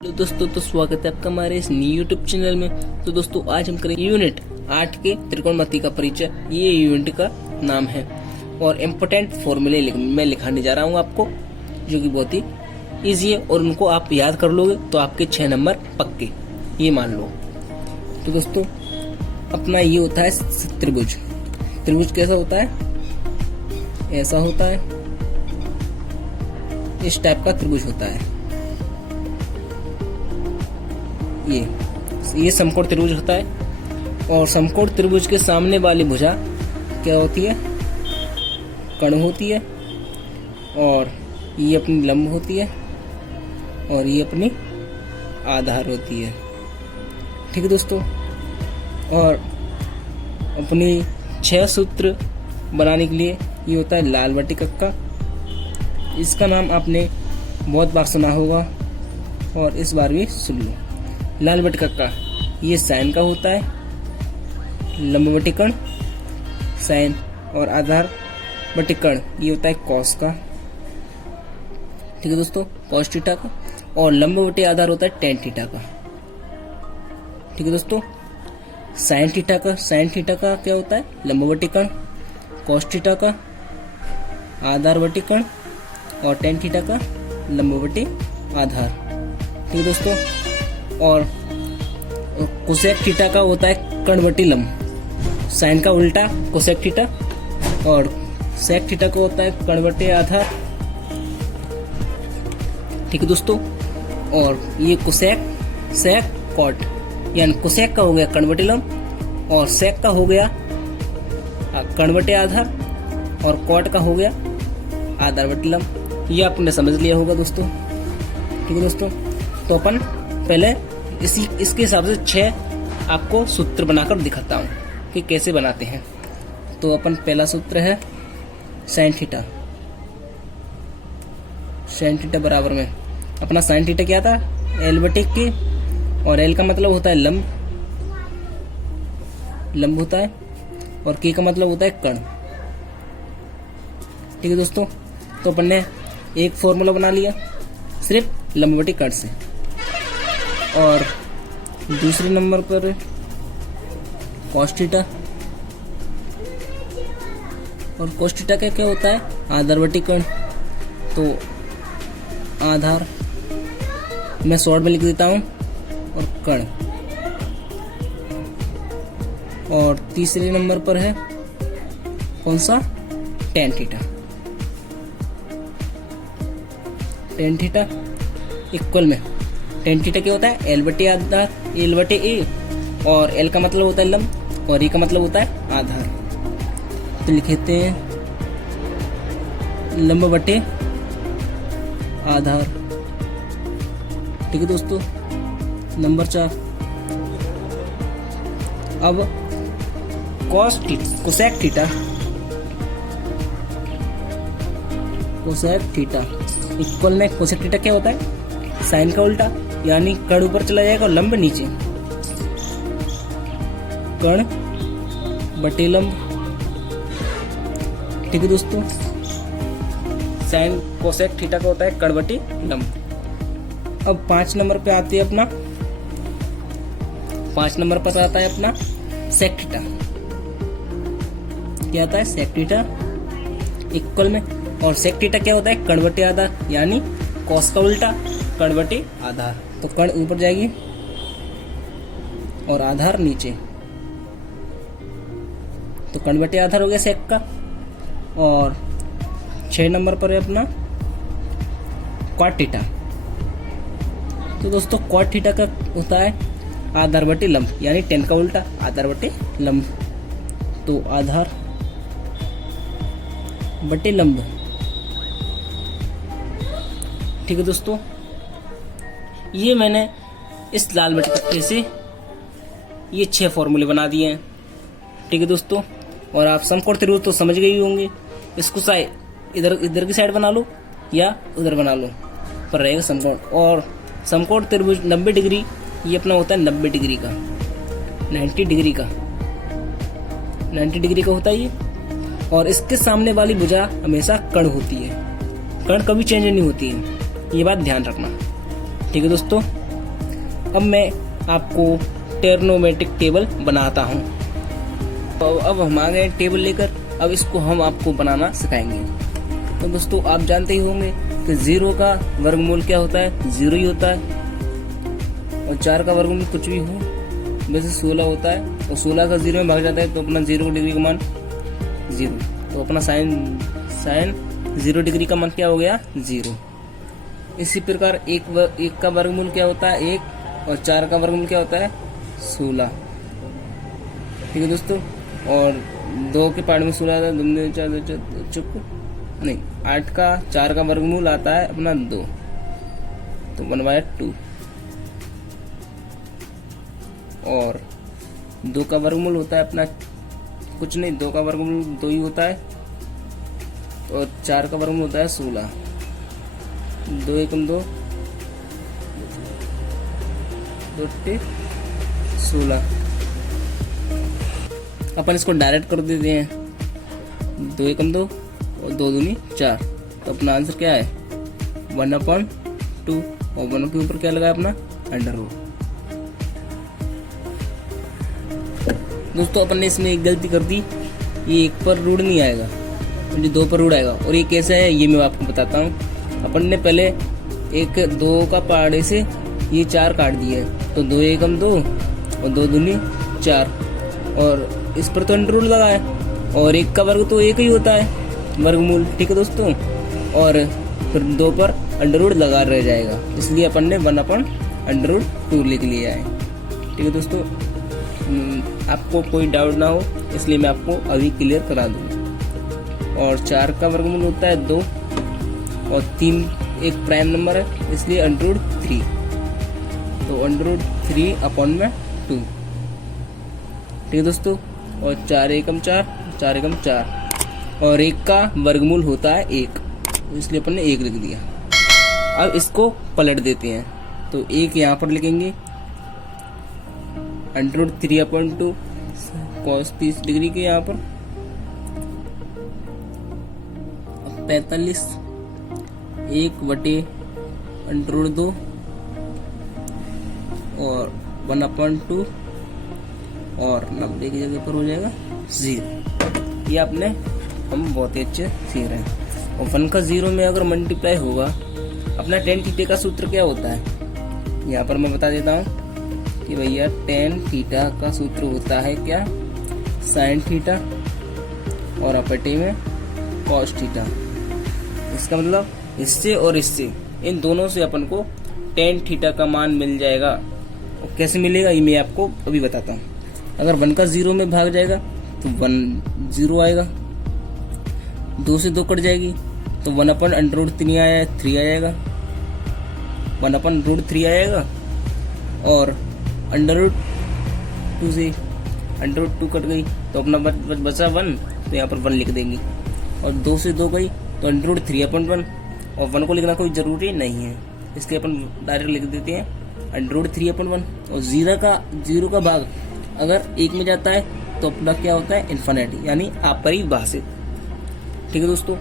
Hello दोस्तों, तो स्वागत है आपका हमारे इस न्यू यूट्यूब चैनल में। तो दोस्तों आज हम करेंगे यूनिट 8 के त्रिकोणमिति का परिचय। ये यूनिट का नाम है और इम्पोर्टेंट फॉर्मूले मैं लिखाने जा रहा हूँ आपको, जो कि बहुत ही इजी है और उनको आप याद कर लोगे तो आपके 6 नंबर पक्के, ये मान लो। तो दोस्तों अपना ये होता है त्रिभुज। त्रिभुज कैसा होता है? ऐसा होता है, इस टाइप का त्रिभुज होता है। ये समकोण त्रिभुज होता है और समकोण त्रिभुज के सामने वाली भुजा क्या होती है? कर्ण होती है और ये अपनी लंब होती है और ये अपनी आधार होती है। ठीक है दोस्तों, और अपनी 6 सूत्र बनाने के लिए ये होता है लाल बटे कक्का। इसका नाम आपने बहुत बार सुना होगा और इस बार भी सुन लो। लाल बटे कक्का ये साइन का होता है, लंब बटे कर्ण साइन और आधार बटे कर्ण ये होता है कॉस का। ठीक है दोस्तों, कॉस थीटा का। और लंब बटे आधार होता है टेन थीटा का। ठीक है दोस्तों, साइन थीटा का क्या होता है? लंब बटे कर्ण। कॉस थीटा का आधार बटे कर्ण और टेन थीटा का लंब बटे आधार। ठीक है दोस्तों, और कोसेक थीटा का होता है कर्ण बटे लंब। साइन का उल्टा कोसेक थीटा और सेक थीटा का होता है कर्ण बटे आधार। ठीक है दोस्तों, और ये कोसेक सेक कॉट, यानी कोसेक का हो गया कर्ण बटे लंब और सेक का हो गया कर्ण बटे आधार और कॉट का हो गया आधार बटे लंब। ये आपने समझ लिया होगा दोस्तों। ठीक है दोस्तों, तो अपन पहले इसके हिसाब से 6 आपको सूत्र बनाकर दिखाता हूँ कि कैसे बनाते हैं। तो अपन पहला सूत्र है साइन थीटा। साइन थीटा बराबर में अपना साइन थीटा क्या था? एल बटे के, और एल का मतलब होता है लंब होता है और के का मतलब होता है कर्ण। ठीक है दोस्तों, तो अपन ने एक फॉर्मूला बना लिया सिर्फ लंब बटे कर्ण से। और दूसरे नंबर पर कॉस थीटा, और कॉस थीटा का क्या होता है? आधार बटे कर्ण। तो आधार मैं शॉर्ट में लिख देता हूं और कर्ण। और तीसरे नंबर पर है कौन सा? Tan theta. Tan theta equal में टेन थीटा क्या होता है? एल बटे आधार, एल बटे ए, और एल का मतलब होता है लंब और ए का मतलब होता है आधार। तो लिखते हैं लंब बटे आधार। ठीक है दोस्तों, नंबर 4। अब कोसेक थीटा इक्वल में कोसेक थीटा क्या होता है? साइन का उल्टा, यानी कर्ण ऊपर चला जाएगा और लंब नीचे। कर्ण बटे लंब। ठीक है दोस्तों, साइन कोसेक थीटा का होता है कर्ण बटे लंब। अब 5 नंबर पे आते हैं अपना 5 नंबर पर आता है अपना सेक थीटा। क्या आता है? सेक थीटा इक्वल में, और सेक थीटा क्या होता है? कर्ण बटे आधार, यानी कॉस का उल्टा कर्ण बटे आधार। तो कर्ण ऊपर जाएगी और आधार नीचे, तो कर्ण बटे आधार हो गया सेक का। और 6 नंबर पर है अपना क्वाड थीटा। तो दोस्तों क्वाड थीटा का होता है आधार बटे लंब, यानी टेन का उल्टा आधार बटे लंब। तो आधार बटे लंब। ठीक है दोस्तों, ये मैंने इस लाल बटे कक्के से ये 6 फॉर्मूले बना दिए हैं। ठीक है दोस्तों, और आप समकोण त्रिभुज तो समझ गए ही होंगे। इसको इधर की साइड बना लो या उधर बना लो, पर रहेगा समकोण। और समकोण त्रिभुज 90 डिग्री ये अपना होता है 90 डिग्री का, 90 डिग्री का होता है ये। और इसके सामने वाली भुजा हमेशा कर्ण होती है, कर्ण कभी चेंज नहीं होती है, ये बात ध्यान रखना। ठीक है दोस्तों, अब मैं आपको ट्रिग्नोमेट्रिक टेबल बनाता हूँ। तो अब हम आ गए टेबल लेकर, अब इसको हम आपको बनाना सिखाएंगे। तो दोस्तों आप जानते ही होंगे कि 0 का वर्गमूल क्या होता है, 0 ही होता है। और 4 का वर्गमूल कुछ भी हो, वैसे 16 होता है। और 16 का 0 में भाग जाता है तो अपना 0 डिग्री का मान 0, तो अपना साइन 0 डिग्री का मान क्या हो गया, 0। इसी प्रकार एक का वर्गमूल क्या होता है, 1, और 4 का वर्गमूल क्या होता है, 16। ठीक है दोस्तों। और 2 के पार्ट में 16 आता है, 2 4 चुप नहीं, 8 का 4 का वर्गमूल आता है अपना 2, तो 1/2। और 2 का वर्गमूल होता है अपना कुछ नहीं, 2 का वर्गमूल 2 ही होता है। और 4 का वर्गमूल होता है 16, 2 एकम 2, 2 16। अपन इसको डायरेक्ट कर देते हैं, 2 एकम 2 और 2 दूनी 4, तो अपना आंसर क्या है, 1/2। और 1 के ऊपर क्या लगा अपना अंडर रूट। दोस्तों अपन ने इसमें एक गलती कर दी, ये 1 पर रूट नहीं आएगा, ये 2 पर रूट आएगा। और ये कैसे है ये मैं आपको बताता हूँ। अपन ने पहले 2 का पहाड़े से ये 4 काट दिया है, तो 2 एकम 2 और 2 दूनी 4, और इस पर तो अंडर रूट लगा है। और 1 का वर्ग तो 1 ही होता है वर्गमूल, ठीक है दोस्तों। और फिर 2 पर अंडर रूट लगा रह जाएगा, इसलिए अपन ने 1/√2 लिख लिया है। ठीक है दोस्तों, आपको कोई डाउट ना हो इसलिए मैं आपको अभी क्लियर करा दूंगा। और 4 का वर्गमूल होता है 2, और 3 एक प्राइम नंबर है इसलिए √3, तो √3/2। ठीक है दोस्तों। और 4 एकम 4, 4 एकम 4, और 1 का वर्गमूल होता है 1, इसलिए अपन ने 1 लिख दिया। अब इसको पलट देते हैं, तो 1 यहाँ पर लिखेंगे, √3/2 cos 30 डिग्री के यहाँ पर 45, 1/√2 और 1/2, और 90 की जगह पर हो जाएगा 0। ये आपने हम बहुत ही अच्छे सीख रहे हैं। और 1 का 0 में अगर मल्टीप्लाई होगा, अपना tan थीटा का सूत्र क्या होता है, यहाँ पर मैं बता देता हूँ कि भैया tan थीटा का सूत्र होता है क्या, sin थीटा और अपटे में cos थीटा। इसका मतलब इससे और इससे, इन दोनों से अपन को tan थीटा का मान मिल जाएगा। और कैसे मिलेगा ये मैं आपको अभी बताता हूँ। अगर 1 का 0 में भाग जाएगा तो 1 0 आएगा, 2 से 2 कट जाएगी तो 1/√3 आया 3 आ जाएगा, 1/√3 आएगा। और √2 से √2 कट गई तो अपना बचा 1, तो यहाँ पर 1 लिख देंगे। और 2 से 2 गई तो √3/1, और 1 को लिखना कोई जरूरी नहीं है, इसके अपन डायरेक्ट लिख देते हैं √3/1। और 0 का भाग अगर 1 में जाता है तो अपना क्या होता है, इन्फिनिट, यानी अपरिभाषित। ठीक है दोस्तों,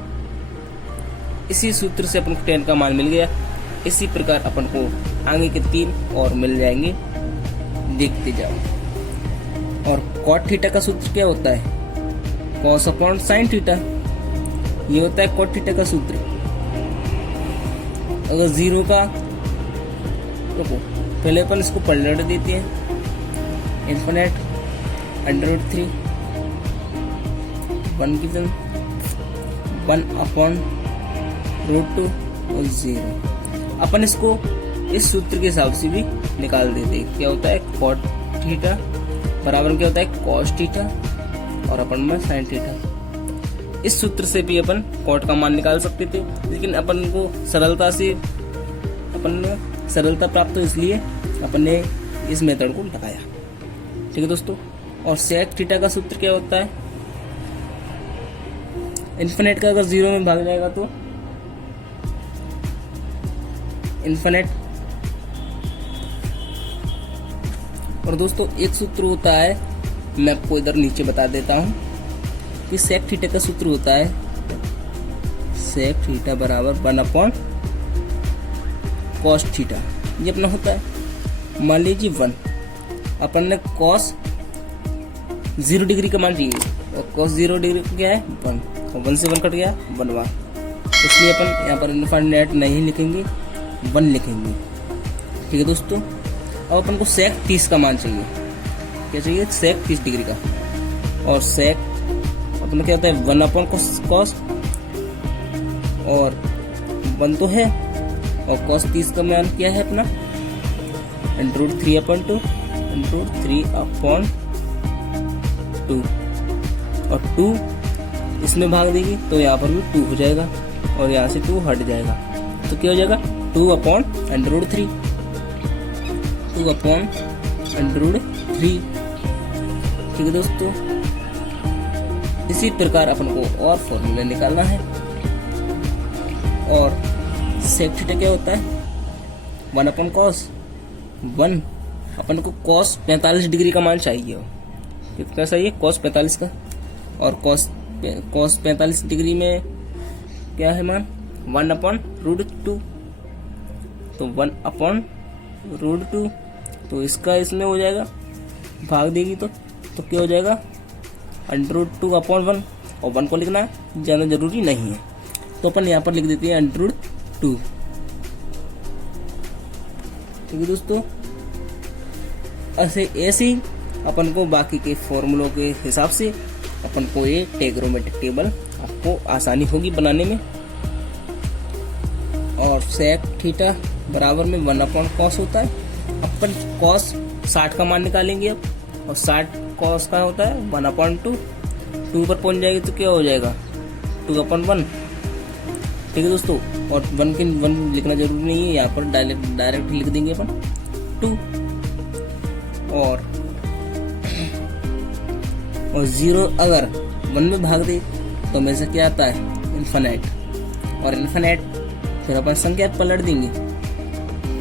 इसी सूत्र से अपन को tan का मान मिल गया। इसी प्रकार अपन को आगे के 3 और मिल जाएंगे, देखते जाओ। और cot थीटा का सूत्र क्या होता है, cos/sin थीटा, ये होता है cot थीटा का सूत्र। अगर 0 का, देखो पहले अपन इसको पलट देते हैं, इन्फिनिट √3, 1 की जगह 1/√2 और 0। अपन इसको इस सूत्र के हिसाब से भी निकाल देते हैं। क्या होता है, cot थीटा बराबर क्या होता है, cos थीटा और अपन में sin थीटा। इस सूत्र से भी अपन cot का मान निकाल सकते थे, लेकिन अपन को सरलता प्राप्त हो इसलिए अपन ने इस मेथड को लगाया। ठीक है दोस्तों। और sec थीटा का सूत्र क्या होता है, इन्फिनिट का अगर 0 में भाग जाएगा तो इन्फिनिट। और दोस्तों एक सूत्र होता है, मैं आपको इधर नीचे बता देता हूं कि sec थीटा का सूत्र होता है, sec थीटा बराबर 1/cos थीटा, ये अपना होता है। मान लीजिए 1, अपन ने cos 0 डिग्री का मान चाहिए और cos 0 डिग्री क्या है 1, और 1 से 1 कट गया 1 बार, इसलिए अपन यहाँ पर इनफाइनाइट नहीं लिखेंगे 1 लिखेंगे। ठीक है दोस्तों, अब अपन को sec 30 का मान चाहिए। क्या चाहिए? sec 30 डिग्री का, और sec अपना क्या होता है 1/cos, और 1 तो है, और cos 30 का मान क्या है अपना √3/2 √3/2, और 2 इसमें भाग देगी तो यहाँ पर भी 2 हो जाएगा, और यहाँ से 2 हट जाएगा तो क्या हो जाएगा 2/√3 2/√3। ठीक है दोस्तों, इसी प्रकार अपन को और फॉर्मूला निकालना है। और sec थीटा क्या होता है 1/cos 1, अपन को cos 45 डिग्री का मान चाहिए हो, कितना चाहिए cos 45 का, और cos 45 डिग्री में क्या है मान 1/√2, तो 1/√2, तो इसका इसमें हो जाएगा भाग देगी तो क्या हो जाएगा √2/1, और 1 को लिखना ज़्यादा जरूरी नहीं है तो अपन यहाँ पर लिख देते हैं √2। ठीक है दोस्तों, ऐसे ही अपन को बाकी के फॉर्मूलों के हिसाब से अपन को ये ट्रिग्नोमेट्रिक टेबल आपको आसानी होगी बनाने में। और sec थीटा बराबर में 1/cos होता है, अपन cos 60 का मान निकालेंगे अब, और 60 cos का होता है 1/2, 2 पर पहुंच जाएगी तो क्या हो जाएगा 2/1। ठीक है दोस्तों, और 1 लिखना जरूरी नहीं है, यहाँ पर डायरेक्ट लिख देंगे अपन 2, और 0 अगर 1 में भाग दे तो हमेशा क्या आता है इनफाइनाइट, और इनफाइनाइट फिर अपन संख्या पलट देंगे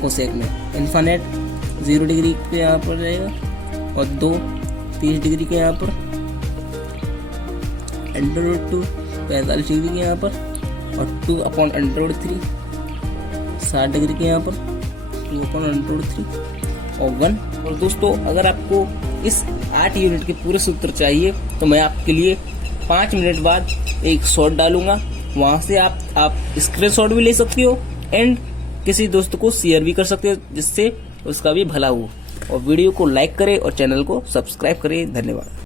कोसेक में, इनफाइनाइट 0 डिग्री पे यहाँ पर जाएगा, और 2 30 डिग्री के यहाँ पर, √2 45 डिग्री के यहाँ पर, और 2/√3 60 डिग्री के यहाँ पर 2/√3 और 1। और दोस्तों, अगर आपको इस 8 यूनिट के पूरे सूत्र चाहिए तो मैं आपके लिए 5 मिनट बाद एक शॉट डालूंगा, वहां से आप स्क्रीनशॉट भी ले सकते हो एंड किसी दोस्त को शेयर भी कर सकते हो जिससे उसका भी भला हो। और वीडियो को लाइक करें और चैनल को सब्सक्राइब करें। धन्यवाद।